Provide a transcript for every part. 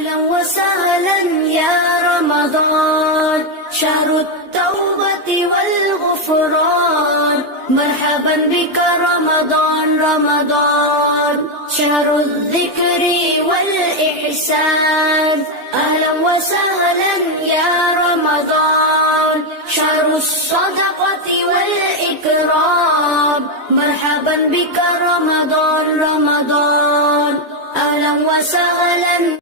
أهلا وسهلا يا رمضان، شهر التوبة والغفران. مرحبا بك رمضان رمضان، شهر الذكر والإحسان. أهلا وسهلا يا رمضان، شهر الصدقة والإكرام. مرحبا بك رمضان رمضان، أهلا وسهلا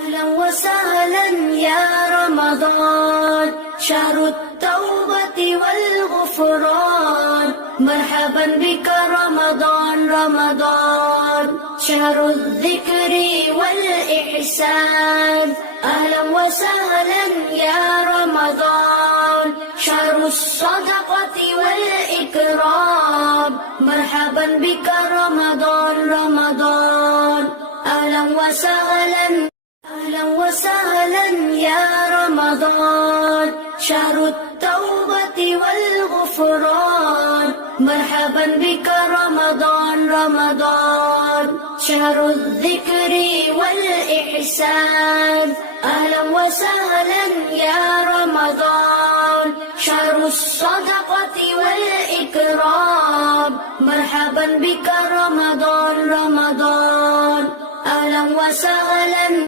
أهلا وسهلا يا رمضان، شهر التوبة والغفران. مرحبا بك رمضان رمضان، شهر الذكر والإحسان. أهلا وسهلا يا رمضان، شهر الصدقة والإكرام. مرحبا بك رمضان رمضان، أهلا وسهلا يا رمضان، شهر التوبة والغفران. مرحبا بك رمضان رمضان، شهر الذكر والإحسان. أهلا وسهلا يا رمضان، شهر الصدقة والإكرام. مرحبا بك رمضان